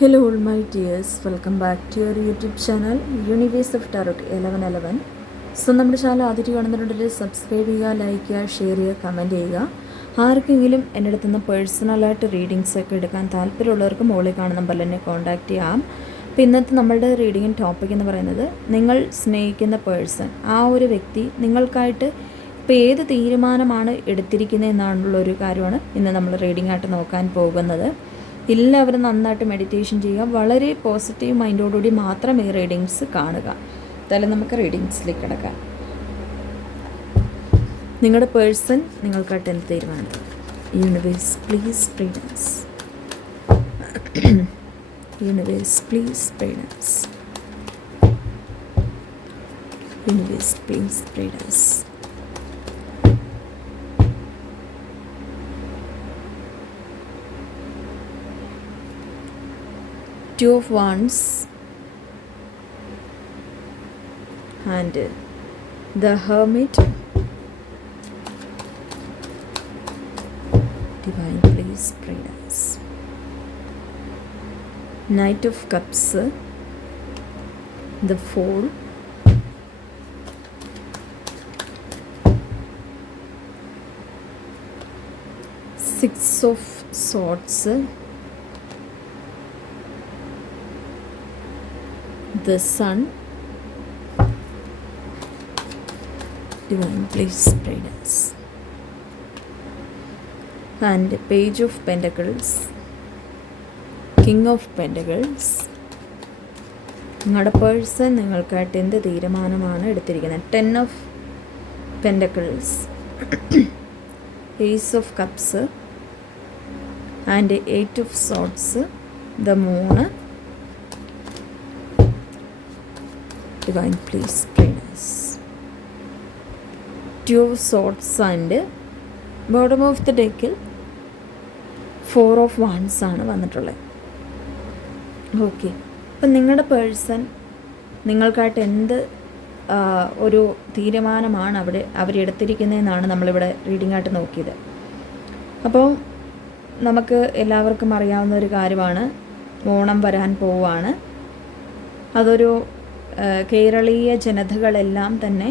Hello all my dears, welcome back to your YouTube channel Universe of Tarot 1111. So നമ്മുടെ channel ആദ്യമായിട്ട് കാണുന്നുണ്ടെങ്കിൽ subscribe ചെയ്യുക, like ചെയ്യുക, share ചെയ്യുക, കമൻറ്റ് ചെയ്യുക. ആർക്കെങ്കിലും എൻ്റെ അടുത്ത് നിന്ന് പേഴ്സണലായിട്ട് റീഡിങ്സ് ഒക്കെ എടുക്കാൻ താല്പര്യമുള്ളവർക്ക് മുകളിൽ കാണുന്ന നമ്പറിൽ എന്നെ കോൺടാക്റ്റ് ചെയ്യാം. അപ്പോൾ ഇന്നത്തെ നമ്മളുടെ റീഡിങ്ങിൻ ടോപ്പിക് എന്ന് പറയുന്നത് നിങ്ങൾ സ്നേഹിക്കുന്ന പേഴ്സൺ, ആ ഒരു വ്യക്തി നിങ്ങൾക്കായിട്ട് ഇപ്പോൾ ഏത് തീരുമാനമാണ് എടുത്തിരിക്കുന്നതെന്നാണുള്ളൊരു കാര്യമാണ് ഇന്ന് നമ്മൾ റീഡിംഗ് ആയിട്ട് നോക്കാൻ പോകുന്നത്. എല്ലാവരും നന്നായിട്ട് മെഡിറ്റേഷൻ ചെയ്യുക, വളരെ പോസിറ്റീവ് മൈൻഡോടുകൂടി മാത്രം ഈ റീഡിങ്സ് കാണുക. എന്തായാലും നമുക്ക് റീഡിങ്സിലേക്ക് കിടക്കാം. നിങ്ങളുടെ പേഴ്സൺ നിങ്ങൾക്കായിട്ട് എന്ത് തീരുമാനം? Universe please guidance. Universe please guidance. Universe please guidance. Two of Wands and the Hermit. Divine please guide us. Knight of Cups, the Fool, Six of Swords, the Sun. Divine please guide us. And Page of Pentacles, King of Pentacles. നിങ്ങളുടെ person നിങ്ങൾക്കായിട്ട് എന്ത് തീരുമാനമാണ് എടുത്തിരിക്കുന്നത്? 10 of Pentacles, Ace of Cups and 8 of Swords, the Moon. Divine please guide us. Two of Swords and bottom of the deck 4 of Wands ആണ് വന്നിട്ടുള്ളത്. Okay, അപ്പം നിങ്ങളുടെ person നിങ്ങൾക്കായിട്ട് എന്ത് ഒരു തീരുമാനമാണ് അവരെടുത്തിരിക്കുന്നതെന്നാണ് നമ്മളിവിടെ റീഡിംഗ് ആയിട്ട് നോക്കിയത്. അപ്പോൾ നമുക്ക് എല്ലാവർക്കും അറിയാവുന്ന ഒരു കാര്യമാണ്, ഓണം വരാൻ പോവുകയാണ്. അതൊരു കേരളീയ ജനതകളെല്ലാം തന്നെ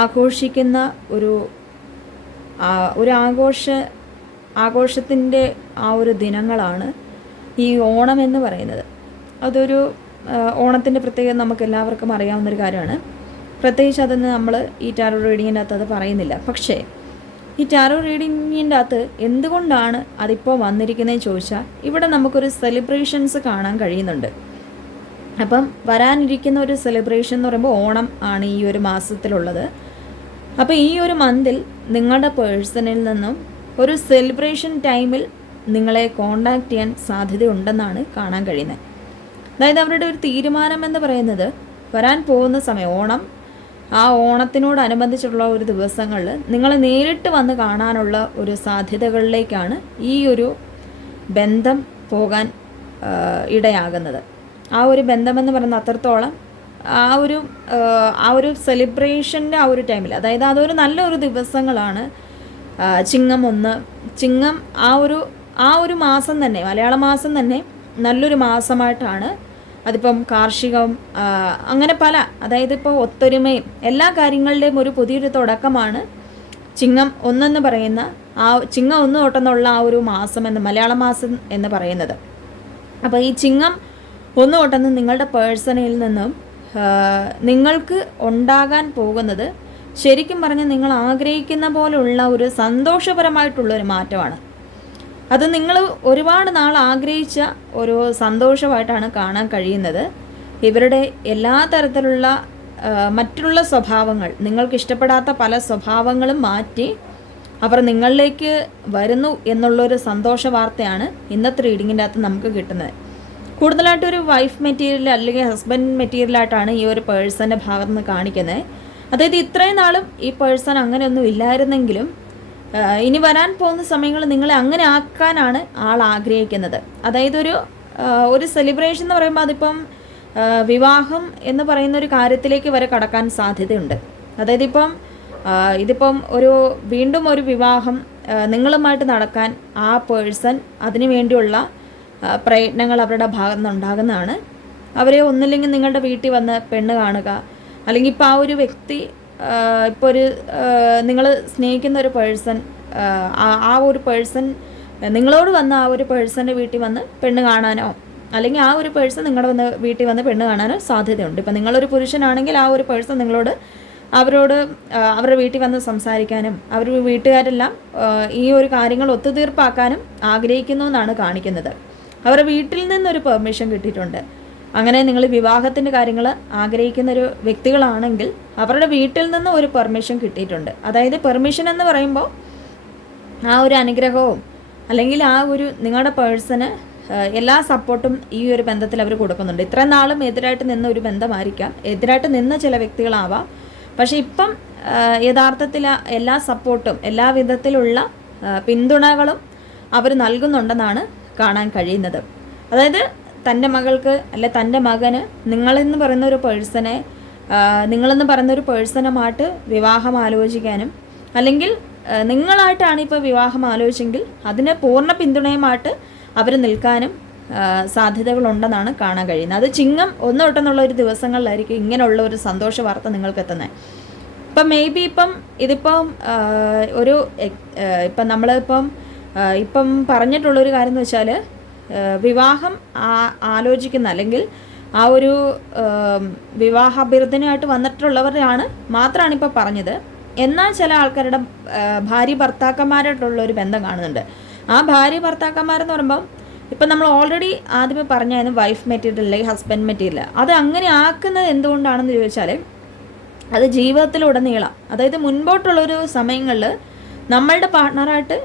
ആഘോഷിക്കുന്ന ഒരു ആഘോഷത്തിൻ്റെ ആ ഒരു ദിനങ്ങളാണ് ഈ ഓണം എന്ന് പറയുന്നത്. അതൊരു ഓണത്തിൻ്റെ പ്രത്യേകത നമുക്ക് എല്ലാവർക്കും അറിയാവുന്നൊരു കാര്യമാണ്. പ്രത്യേകിച്ച് അതൊന്ന് നമ്മൾ ഈ ടാരോ റീഡിങ്ങിൻ്റെ അകത്ത് അത് പറയുന്നില്ല. പക്ഷേ ഈ ടാരോ റീഡിങ്ങിൻ്റെ അകത്ത് എന്തുകൊണ്ടാണ് അതിപ്പോൾ വന്നിരിക്കുന്നതെന്ന് ചോദിച്ചാൽ, ഇവിടെ നമുക്കൊരു സെലിബ്രേഷൻസ് കാണാൻ കഴിയുന്നുണ്ട്. അപ്പം വരാനിരിക്കുന്ന ഒരു സെലിബ്രേഷൻ എന്ന് പറയുമ്പോൾ ഓണം ആണ് ഈ ഒരു മാസത്തിലുള്ളത്. അപ്പോൾ ഈ ഒരു മന്തിൽ നിങ്ങളുടെ പേഴ്സണിൽ നിന്നും ഒരു സെലിബ്രേഷൻ ടൈമിൽ നിങ്ങളെ കോണ്ടാക്ട് ചെയ്യാൻ സാധ്യതയുണ്ടെന്നാണ് കാണാൻ കഴിയുന്നത്. അതായത് അവരുടെ ഒരു തീരുമാനം എന്ന് പറയുന്നത് വരാൻ പോകുന്ന സമയം ഓണം, ആ ഓണത്തിനോടനുബന്ധിച്ചുള്ള ഒരു ദിവസങ്ങളിൽ നിങ്ങളെ നേരിട്ട് വന്ന് കാണാനുള്ള ഒരു സാധ്യതകളിലേക്കാണ് ഈ ഒരു ബന്ധം പോകാൻ ഇടയാകുന്നത്. ആ ഒരു ബന്ധമെന്ന് പറയുന്നത് അത്രത്തോളം ആ ഒരു സെലിബ്രേഷൻ്റെ ആ ഒരു ടൈമിൽ, അതായത് അതൊരു നല്ലൊരു ദിവസങ്ങളാണ്. ചിങ്ങം 1, ചിങ്ങം ആ ഒരു മാസം തന്നെ, മലയാള മാസം തന്നെ നല്ലൊരു മാസമായിട്ടാണ്. അതിപ്പം കാർഷികം, അങ്ങനെ പല, അതായത് ഇപ്പോൾ ഒത്തൊരുമയും എല്ലാ കാര്യങ്ങളുടെയും ഒരു പുതിയൊരു തുടക്കമാണ് ചിങ്ങം 1 എന്ന് പറയുന്ന ചിങ്ങം 1 തൊട്ടെന്നുള്ള ആ ഒരു മാസം മലയാള മാസം എന്ന് പറയുന്നത്. അപ്പോൾ ഈ ചിങ്ങം 1 തൊട്ടെന്ന് നിങ്ങളുടെ പേഴ്സണിൽ നിന്നും നിങ്ങൾക്ക് ഉണ്ടാകാൻ പോകുന്നത് ശരിക്കും പറഞ്ഞാൽ നിങ്ങൾ ആഗ്രഹിക്കുന്ന പോലുള്ള ഒരു സന്തോഷപരമായിട്ടുള്ളൊരു മാറ്റമാണ്. അത് നിങ്ങൾ ഒരുപാട് നാൾ ആഗ്രഹിച്ച ഒരു സന്തോഷമായിട്ടാണ് കാണാൻ കഴിയുന്നത്. ഇവരുടെ എല്ലാ തരത്തിലുള്ള മറ്റുള്ള സ്വഭാവങ്ങൾ, നിങ്ങൾക്ക് ഇഷ്ടപ്പെടാത്ത പല സ്വഭാവങ്ങളും മാറ്റി അവർ നിങ്ങളിലേക്ക് വരുന്നു എന്നുള്ളൊരു സന്തോഷ വാർത്തയാണ് ഇന്നത്തെ റീഡിങ്ങിൻ്റെ അകത്ത് നമുക്ക് കിട്ടുന്നത്. കൂടുതലായിട്ട് ഒരു വൈഫ് മെറ്റീരിയൽ അല്ലെങ്കിൽ ഹസ്ബൻഡ് മെറ്റീരിയലായിട്ടാണ് ഈ ഒരു പേഴ്സൻ്റെ ഭാഗത്ത് നിന്ന് കാണിക്കുന്നത്. അതായത് ഇത്രയും നാളും ഈ പേഴ്സൺ അങ്ങനെയൊന്നും ഇല്ലായിരുന്നെങ്കിലും ഇനി വരാൻ പോകുന്ന സമയങ്ങൾ നിങ്ങളെ അങ്ങനെ ആക്കാനാണ് ആൾ ആഗ്രഹിക്കുന്നത്. അതായത് ഒരു സെലിബ്രേഷൻ എന്ന് പറയുമ്പോൾ അതിപ്പം വിവാഹം എന്ന് പറയുന്ന ഒരു കാര്യത്തിലേക്ക് വരെ കടക്കാൻ സാധ്യതയുണ്ട്. അതായത് ഇതിപ്പം വീണ്ടും ഒരു വിവാഹം നിങ്ങളുമായിട്ട് നടക്കാൻ ആ പേഴ്സൺ അതിനു വേണ്ടിയുള്ള പ്രയത്നങ്ങൾ അവരുടെ ഭാഗത്തു നിന്നുണ്ടാകുന്നതാണ്. അവരെ ഒന്നില്ലെങ്കിൽ നിങ്ങളുടെ വീട്ടിൽ വന്ന് പെണ്ണ് കാണുക, അല്ലെങ്കിൽ ഇപ്പോൾ ആ ഒരു വ്യക്തി ഇപ്പോൾ ഒരു നിങ്ങൾ സ്നേഹിക്കുന്ന ഒരു പേഴ്സൺ, ആ ഒരു പേഴ്സൺ നിങ്ങളോട് വന്ന് ആ ഒരു പേഴ്സൻ്റെ വീട്ടിൽ വന്ന് പെണ്ണ് കാണാനോ, അല്ലെങ്കിൽ ആ ഒരു പേഴ്സൺ നിങ്ങളുടെ വീട്ടിൽ വന്ന് പെണ്ണ് കാണാനോ സാധ്യതയുണ്ട്. ഇപ്പം നിങ്ങളൊരു പുരുഷനാണെങ്കിൽ ആ ഒരു പേഴ്സൺ അവരോട് അവരുടെ വീട്ടിൽ വന്ന് സംസാരിക്കാനും അവർ വീട്ടുകാരെല്ലാം ഈ ഒരു കാര്യങ്ങൾ ഒത്തുതീർപ്പാക്കാനും ആഗ്രഹിക്കുന്നു എന്നാണ് കാണിക്കുന്നത്. അവരുടെ വീട്ടിൽ നിന്നൊരു പെർമിഷൻ കിട്ടിയിട്ടുണ്ട്. അങ്ങനെ നിങ്ങൾ വിവാഹത്തിൻ്റെ കാര്യങ്ങൾ ആഗ്രഹിക്കുന്നൊരു വ്യക്തികളാണെങ്കിൽ അവരുടെ വീട്ടിൽ നിന്ന് ഒരു പെർമിഷൻ കിട്ടിയിട്ടുണ്ട്. അതായത് പെർമിഷൻ എന്ന് പറയുമ്പോൾ ആ ഒരു അനുഗ്രഹവും അല്ലെങ്കിൽ ആ ഒരു നിങ്ങളുടെ പേഴ്സണ് എല്ലാ സപ്പോർട്ടും ഈ ഒരു ബന്ധത്തിൽ അവർ കൊടുക്കുന്നുണ്ട്. ഇത്രയും നാളും എതിരായിട്ട് നിന്ന ഒരു ബന്ധമായിരിക്കാം, എതിരായിട്ട് നിന്ന ചില വ്യക്തികളാവാം. പക്ഷേ ഇപ്പം യഥാർത്ഥത്തിൽ എല്ലാ സപ്പോർട്ടും എല്ലാ വിധത്തിലുള്ള പിന്തുണകളും അവർ നൽകുന്നുണ്ടെന്നാണ് കാണാൻ കഴിയുന്നത്. അതായത് തൻ്റെ മകൾക്ക് അല്ലെ തൻ്റെ മകന് നിങ്ങളെന്ന് പറയുന്ന ഒരു പേഴ്സണുമായിട്ട് വിവാഹം ആലോചിക്കാനും, അല്ലെങ്കിൽ നിങ്ങളായിട്ടാണ് ഇപ്പോൾ വിവാഹം ആലോചിച്ചെങ്കിൽ അതിന് പൂർണ്ണ പിന്തുണയുമായിട്ട് അവർ നിൽക്കാനും സാധ്യതകളുണ്ടെന്നാണ് കാണാൻ കഴിയുന്നത്. അത് ചിങ്ങം 1 തൊട്ടെന്നുള്ള ഒരു ദിവസങ്ങളിലായിരിക്കും ഇങ്ങനെയുള്ള ഒരു സന്തോഷ വാർത്ത നിങ്ങൾക്ക് എത്തുന്നത്. ഇപ്പം മേ ബി ഇതിപ്പം ഇപ്പം പറഞ്ഞിട്ടുള്ളൊരു കാര്യം എന്ന് വെച്ചാൽ വിവാഹം ആലോചിക്കുന്ന അല്ലെങ്കിൽ ആ ഒരു വിവാഹാഭ്യർത്ഥനയായിട്ട് വന്നിട്ടുള്ളവരാണ് മാത്രമാണ് ഇപ്പോൾ പറഞ്ഞത്. എന്നാൽ ചില ആൾക്കാരുടെ ഭാര്യ ഭർത്താക്കന്മാരായിട്ടുള്ള ഒരു ബന്ധം കാണുന്നുണ്ട്. ആ ഭാര്യ ഭർത്താക്കന്മാരെന്ന് പറയുമ്പം ഇപ്പം നമ്മൾ ഓൾറെഡി ആദ്യമേ പറഞ്ഞായിരുന്നു വൈഫ് മെറ്റീരിയൽ അല്ലെങ്കിൽ ഹസ്ബൻഡ് മെറ്റീരിയൽ. അത് അങ്ങനെ ആക്കുന്നത് എന്തുകൊണ്ടാണെന്ന് ചോദിച്ചാൽ അത് ജീവിതത്തിലുടനീളം, അതായത് മുൻപോട്ടുള്ളൊരു സമയങ്ങളിൽ നമ്മളുടെ പാർട്ട്ണറായിട്ട്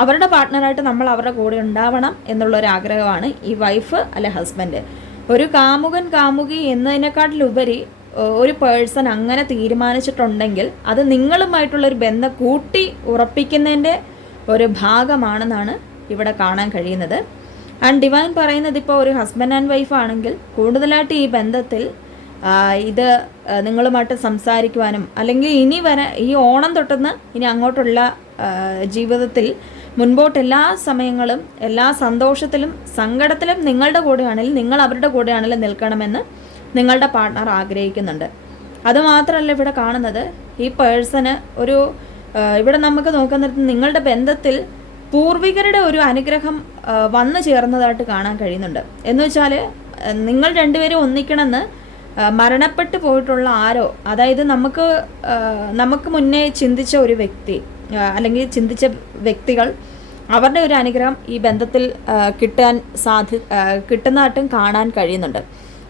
അവരുടെ പാർട്ട്ണറായിട്ട് നമ്മൾ അവരുടെ കൂടെ ഉണ്ടാവണം എന്നുള്ളൊരാഗ്രഹമാണ് ഈ വൈഫ് അല്ലെ ഹസ്ബൻഡ്. ഒരു കാമുകൻ കാമുകി എന്നതിനെക്കാട്ടിലുപരി ഒരു പേഴ്സൺ അങ്ങനെ തീരുമാനിച്ചിട്ടുണ്ടെങ്കിൽ അത് നിങ്ങളുമായിട്ടുള്ളൊരു ബന്ധം കൂട്ടി ഉറപ്പിക്കുന്നതിൻ്റെ ഒരു ഭാഗമാണെന്നാണ് ഇവിടെ കാണാൻ കഴിയുന്നത്. ആൻഡ് ഡിവൈൻ പറയുന്നത് ഇപ്പോൾ ഒരു ഹസ്ബൻഡ് ആൻഡ് വൈഫ് ആണെങ്കിൽ കൂടുതലായിട്ട് ഈ ബന്ധത്തിൽ ഇത് നിങ്ങളുമായിട്ട് സംസാരിക്കുവാനും, അല്ലെങ്കിൽ ഇനി വരെ ഈ ഓണം തൊട്ടുന്ന് ഇനി അങ്ങോട്ടുള്ള ജീവിതത്തിൽ മുൻപോട്ട് എല്ലാ സമയങ്ങളും എല്ലാ സന്തോഷത്തിലും സങ്കടത്തിലും നിങ്ങളുടെ കൂടെയാണെങ്കിലും നിങ്ങൾ അവരുടെ കൂടെയാണെങ്കിലും നിൽക്കണമെന്ന് നിങ്ങളുടെ പാർട്ട്ണർ ആഗ്രഹിക്കുന്നുണ്ട്. അതുമാത്രമല്ല ഇവിടെ കാണുന്നത് ഈ പേഴ്സണ് ഇവിടെ നമുക്ക് നോക്കുന്നത് നിങ്ങളുടെ ബന്ധത്തിൽ പൂർവികരുടെ ഒരു അനുഗ്രഹം വന്നു ചേർന്നതായിട്ട് കാണാൻ കഴിയുന്നുണ്ട്. എന്ന് വെച്ചാൽ നിങ്ങൾ രണ്ടുപേരും ഒന്നിക്കണമെന്ന് മരണപ്പെട്ടു പോയിട്ടുള്ള ആരോ, അതായത് നമുക്ക് മുന്നേ ചിന്തിച്ച ഒരു വ്യക്തി അല്ലെങ്കിൽ ചിന്തിച്ച വ്യക്തികൾ, അവരുടെ ഒരു അനുഗ്രഹം ഈ ബന്ധത്തിൽ കിട്ടുന്നതായിട്ടും കാണാൻ കഴിയുന്നുണ്ട്.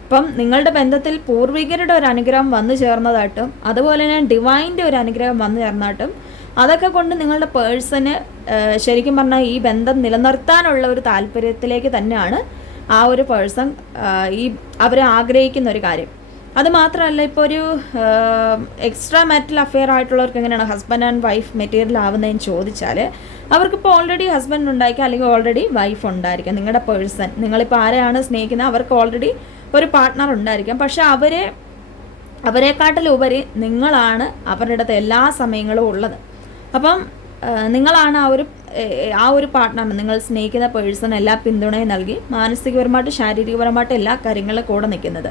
അപ്പം നിങ്ങളുടെ ബന്ധത്തിൽ പൂർവികരുടെ ഒരു അനുഗ്രഹം വന്നു ചേർന്നതായിട്ടും അതുപോലെ തന്നെ ഡിവൈൻ്റെ ഒരു അനുഗ്രഹം വന്നു ചേർന്നതായിട്ടും അതൊക്കെ കൊണ്ട് നിങ്ങളുടെ പേഴ്സണ് ശരിക്കും പറഞ്ഞാൽ ഈ ബന്ധം നിലനിർത്താനുള്ള ഒരു താല്പര്യത്തിലേക്ക് തന്നെയാണ് ആ ഒരു പേഴ്സൺ അവർ ആഗ്രഹിക്കുന്ന ഒരു കാര്യം. അതുമാത്രമല്ല, ഇപ്പോൾ ഒരു എക്സ്ട്രാ മാരിറ്റൽ അഫെയർ ആയിട്ടുള്ളവർക്ക് എങ്ങനെയാണ് ഹസ്ബൻഡ് ആൻഡ് വൈഫ് മെറ്റീരിയൽ ആവുന്നതെന്ന് ചോദിച്ചാൽ അവർക്കിപ്പോൾ ഓൾറെഡി ഹസ്ബൻഡ് ഉണ്ടായിരിക്കാം അല്ലെങ്കിൽ ഓൾറെഡി വൈഫ് ഉണ്ടായിരിക്കാം. നിങ്ങളുടെ പേഴ്സൺ നിങ്ങളിപ്പോൾ ആരെയാണ് സ്നേഹിക്കുന്നത് അവർക്ക് ഓൾറെഡി ഒരു പാർട്ട്ണർ ഉണ്ടായിരിക്കാം. പക്ഷെ അവരെക്കാട്ടിലുപരി നിങ്ങളാണ് അവരുടെ അടുത്ത് എല്ലാ സമയങ്ങളും ഉള്ളത്. അപ്പം നിങ്ങളാണ് ആ ഒരു പാർട്ട്ണറിന്, നിങ്ങൾ സ്നേഹിക്കുന്ന പേഴ്സൺ എല്ലാ പിന്തുണയും നൽകി മാനസികപരമായിട്ട് ശാരീരികപരമായിട്ട് എല്ലാ കാര്യങ്ങളിലും കൂടെ നിൽക്കുന്നത്.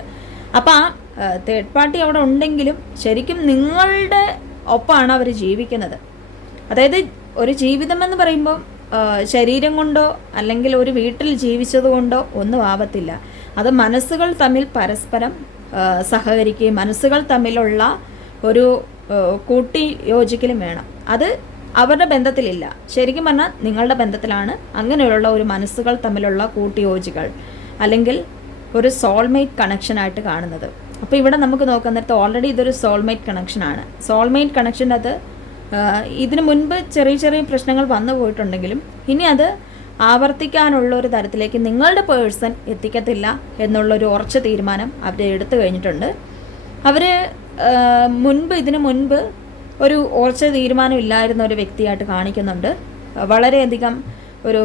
അപ്പം ആ തേർഡ് പാർട്ടി അവിടെ ഉണ്ടെങ്കിലും ശരിക്കും നിങ്ങളുടെ ഒപ്പമാണ് അവർ ജീവിക്കുന്നത്. അതായത് ഒരു ജീവിതമെന്ന് പറയുമ്പോൾ ശരീരം കൊണ്ടോ അല്ലെങ്കിൽ ഒരു വീട്ടിൽ ജീവിച്ചത് കൊണ്ടോ ഒന്നും ആവത്തില്ല. അത് മനസ്സുകൾ തമ്മിൽ പരസ്പരം സഹകരിക്കുകയും മനസ്സുകൾ തമ്മിലുള്ള ഒരു കൂട്ടി യോജിക്കലും വേണം. അത് അവരുടെ ബന്ധത്തിലില്ല. ശരിക്കും പറഞ്ഞാൽ നിങ്ങളുടെ ബന്ധത്തിലാണ് അങ്ങനെയുള്ള ഒരു മനസ്സുകൾ തമ്മിലുള്ള കൂട്ടിയോജികൾ അല്ലെങ്കിൽ ഒരു സോൾമേറ്റ് കണക്ഷനായിട്ട് കാണുന്നത്. അപ്പോൾ ഇവിടെ നമുക്ക് നോക്കാൻ നേരത്തെ ഓൾറെഡി ഇതൊരു സോൾമേറ്റ് കണക്ഷനാണ്. സോൾമേറ്റ് കണക്ഷൻ അത് ഇതിനു മുൻപ് ചെറിയ ചെറിയ പ്രശ്നങ്ങൾ വന്നു പോയിട്ടുണ്ടെങ്കിലും ഇനി അത് ആവർത്തിക്കാനുള്ള ഒരു തരത്തിലേക്ക് നിങ്ങളുടെ പേഴ്സൺ എത്തിക്കത്തില്ല എന്നുള്ളൊരു ഉറച്ച തീരുമാനം അവർ എടുത്തു കഴിഞ്ഞിട്ടുണ്ട്. അവർ ഇതിനു മുൻപ് ഒരു ഉറച്ച തീരുമാനം ഇല്ലായിരുന്ന ഒരു വ്യക്തിയായിട്ട് കാണിക്കുന്നുണ്ട്. വളരെയധികം ഒരു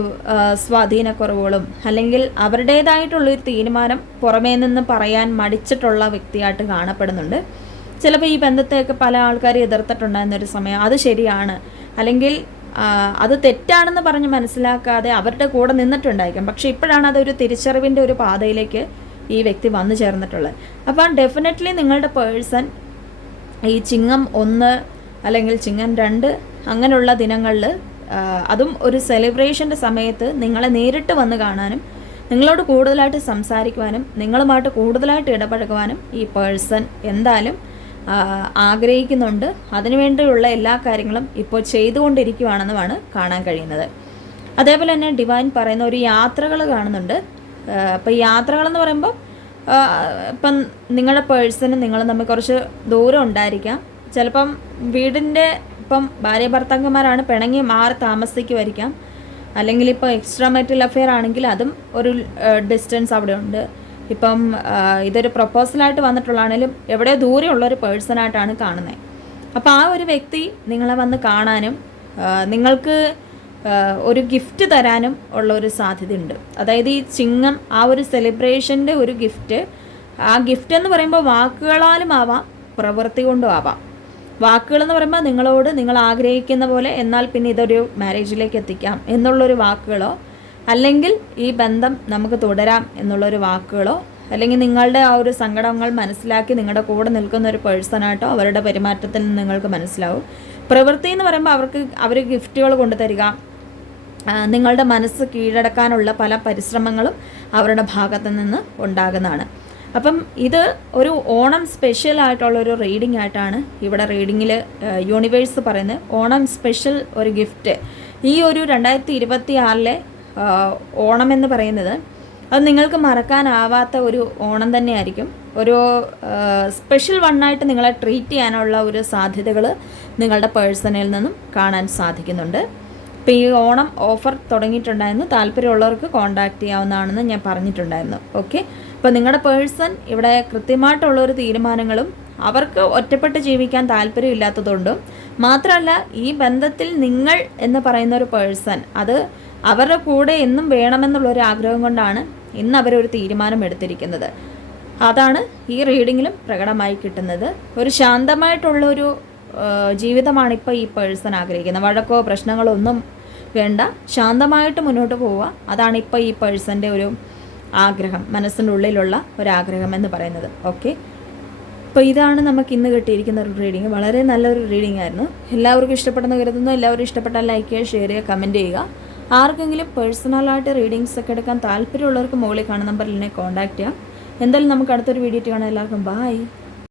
സ്വാധീനക്കുറവുകളും അല്ലെങ്കിൽ അവരുടേതായിട്ടുള്ളൊരു തീരുമാനം പുറമേ നിന്ന് പറയാൻ മടിച്ചിട്ടുള്ള വ്യക്തിയായിട്ട് കാണപ്പെടുന്നുണ്ട്. ചിലപ്പോൾ ഈ ബന്ധത്തെയൊക്കെ പല ആൾക്കാർ എതിർത്തിട്ടുണ്ടായിരുന്നൊരു സമയം അത് ശരിയാണ്, അല്ലെങ്കിൽ അത് തെറ്റാണെന്ന് പറഞ്ഞ് മനസ്സിലാക്കാതെ അവരുടെ കൂടെ നിന്നിട്ടുണ്ടായിരിക്കാം. പക്ഷേ ഇപ്പോഴാണ് അതൊരു തിരിച്ചറിവിൻ്റെ ഒരു പാതയിലേക്ക് ഈ വ്യക്തി വന്നു ചേർന്നിട്ടുള്ളത്. അപ്പം ഡെഫിനറ്റ്ലി നിങ്ങളുടെ പേഴ്സൺ ഈ ചിങ്ങം 1 അല്ലെങ്കിൽ ചിങ്ങം 2 അങ്ങനെയുള്ള ദിനങ്ങളിൽ, അതും ഒരു സെലിബ്രേഷൻ്റെ സമയത്ത് നിങ്ങളെ നേരിട്ട് വന്ന് കാണാനും നിങ്ങളോട് കൂടുതലായിട്ട് സംസാരിക്കുവാനും നിങ്ങളുമായിട്ട് കൂടുതലായിട്ട് ഇടപഴകുവാനും ഈ പേഴ്സൺ എന്തായാലും ആഗ്രഹിക്കുന്നുണ്ട്. അതിനുവേണ്ടിയുള്ള എല്ലാ കാര്യങ്ങളും ഇപ്പോൾ ചെയ്തുകൊണ്ടിരിക്കുകയാണെന്നുമാണ് കാണാൻ കഴിയുന്നത്. അതേപോലെ തന്നെ ഡിവൈൻ പറയുന്ന ഒരു യാത്രകൾ കാണുന്നുണ്ട്. അപ്പോൾ ഈ യാത്രകളെന്ന് പറയുമ്പോൾ ഇപ്പം നിങ്ങളുടെ പേഴ്സണും നിങ്ങളും തമ്മിൽ കുറച്ച് ദൂരം ഉണ്ടായിരിക്കാം. ചിലപ്പം വീടിൻ്റെ ഇപ്പം ഭാര്യ ഭർത്താക്കന്മാരാണ്, പിണങ്ങി മാറി താമസിക്കുമായിരിക്കാം. അല്ലെങ്കിൽ ഇപ്പോൾ എക്സ്ട്രാ മെറ്റൽ അഫെയർ ആണെങ്കിൽ അതും ഒരു ഡിസ്റ്റൻസ് അവിടെ ഉണ്ട്. ഇപ്പം ഇതൊരു പ്രപ്പോസലായിട്ട് വന്നിട്ടുള്ളതാണെങ്കിലും എവിടെയോ ദൂരെയുള്ളൊരു പേഴ്സണായിട്ടാണ് കാണുന്നത്. അപ്പോൾ ആ ഒരു വ്യക്തി നിങ്ങളെ വന്ന് കാണാനും നിങ്ങൾക്ക് ഒരു ഗിഫ്റ്റ് തരാനും ഉള്ളൊരു സാധ്യതയുണ്ട്. അതായത് ഈ ചിങ്ങം ആ ഒരു സെലിബ്രേഷൻ്റെ ഒരു ഗിഫ്റ്റ്, ആ ഗിഫ്റ്റ് എന്ന് പറയുമ്പോൾ വാക്കുകളാലും ആവാം, പ്രവൃത്തി കൊണ്ടും ആവാം. വാക്കുകളെന്ന് പറയുമ്പോൾ നിങ്ങളോട് നിങ്ങൾ ആഗ്രഹിക്കുന്ന പോലെ എന്നാൽ പിന്നെ ഇതൊരു മാരേജിലേക്ക് എത്തിക്കാം എന്നുള്ളൊരു വാക്കുകളോ, അല്ലെങ്കിൽ ഈ ബന്ധം നമുക്ക് തുടരാം എന്നുള്ളൊരു വാക്കുകളോ, അല്ലെങ്കിൽ നിങ്ങളുടെ ആ ഒരു സങ്കടങ്ങൾ മനസ്സിലാക്കി നിങ്ങളുടെ കൂടെ നിൽക്കുന്ന ഒരു പേഴ്സണായിട്ടോ അവരുടെ പെരുമാറ്റത്തിൽ നിന്ന് നിങ്ങൾക്ക് മനസ്സിലാവും. പ്രവൃത്തി എന്ന് പറയുമ്പോൾ അവർ ഗിഫ്റ്റുകൾ കൊണ്ടുതരിക, നിങ്ങളുടെ മനസ്സ് കീഴടക്കാനുള്ള പല പരിശ്രമങ്ങളും അവരുടെ ഭാഗത്തു നിന്ന് ഉണ്ടാകുന്നതാണ്. അപ്പം ഇത് ഒരു ഓണം സ്പെഷ്യൽ ആയിട്ടുള്ളൊരു റീഡിംഗ് ആയിട്ടാണ് ഇവിടെ റീഡിങ്ങിൽ യൂണിവേഴ്സ് പറയുന്നത്. ഓണം സ്പെഷ്യൽ ഒരു ഗിഫ്റ്റ്, ഈ ഒരു 2026 ഓണം എന്ന് പറയുന്നത് അത് നിങ്ങൾക്ക് മറക്കാനാവാത്ത ഒരു ഓണം തന്നെയായിരിക്കും. ഒരു സ്പെഷ്യൽ വണ്ണായിട്ട് നിങ്ങളെ ട്രീറ്റ് ചെയ്യാനുള്ള ഒരു സാധ്യതകൾ നിങ്ങളുടെ പേഴ്സണിൽ നിന്നും കാണാൻ സാധിക്കുന്നുണ്ട്. ഇപ്പോൾ ഈ ഓണം ഓഫർ തുടങ്ങിയിട്ടുണ്ടായിരുന്നു, താല്പര്യമുള്ളവർക്ക് കോൺടാക്റ്റ് ചെയ്യാവുന്നതാണെന്ന് ഞാൻ പറഞ്ഞിട്ടുണ്ടായിരുന്നു. ഓക്കെ, അപ്പോൾ നിങ്ങളുടെ പേഴ്സൺ ഇവിടെ കൃത്യമായിട്ടുള്ളൊരു തീരുമാനങ്ങളും അവർക്ക് ഒറ്റപ്പെട്ട് ജീവിക്കാൻ താല്പര്യമില്ലാത്തതുകൊണ്ടും മാത്രമല്ല ഈ ബന്ധത്തിൽ നിങ്ങൾ എന്ന് പറയുന്ന ഒരു പേഴ്സൺ അത് അവരുടെ കൂടെ എന്നും വേണമെന്നുള്ളൊരു ആഗ്രഹം കൊണ്ടാണ് ഇന്ന് അവരൊരു തീരുമാനം എടുത്തിരിക്കുന്നത്. അതാണ് ഈ റീഡിങ്ങിലും പ്രകടമായി കിട്ടുന്നത്. ഒരു ശാന്തമായിട്ടുള്ളൊരു ജീവിതമാണ് ഇപ്പോൾ ഈ പേഴ്സൺ ആഗ്രഹിക്കുന്നത്. വഴക്കോ പ്രശ്നങ്ങളോ ഒന്നും വേണ്ട, ശാന്തമായിട്ട് മുന്നോട്ട് പോവുക. അതാണ് ഇപ്പോൾ ഈ പേഴ്സൻ്റെ ഒരു ആഗ്രഹം, മനസ്സിൻ്റെ ഉള്ളിലുള്ള ഒരാഗ്രഹം എന്ന് പറയുന്നത്. ഓക്കെ, അപ്പോൾ ഇതാണ് നമുക്ക് ഇന്ന് കിട്ടിയിരിക്കുന്ന ഒരു റീഡിങ്. വളരെ നല്ലൊരു റീഡിംഗ് ആയിരുന്നു. എല്ലാവർക്കും ഇഷ്ടപ്പെടുന്ന കരുതുന്നു. എല്ലാവരും ഇഷ്ടപ്പെട്ടാൽ ലൈക്ക് ചെയ്യുക, ഷെയർ ചെയ്യുക, കമൻറ്റ് ചെയ്യുക. ആർക്കെങ്കിലും പേഴ്സണലായിട്ട് റീഡിങ്സ് ഒക്കെ എടുക്കാൻ താല്പര്യമുള്ളവർക്ക് മുകളിൽ കാണുന്ന നമ്പറിൽ എന്നെ കോൺടാക്റ്റ് ചെയ്യാം. എന്തായാലും നമുക്ക് അടുത്തൊരു വീഡിയോ കാണാം. എല്ലാവർക്കും ബൈ.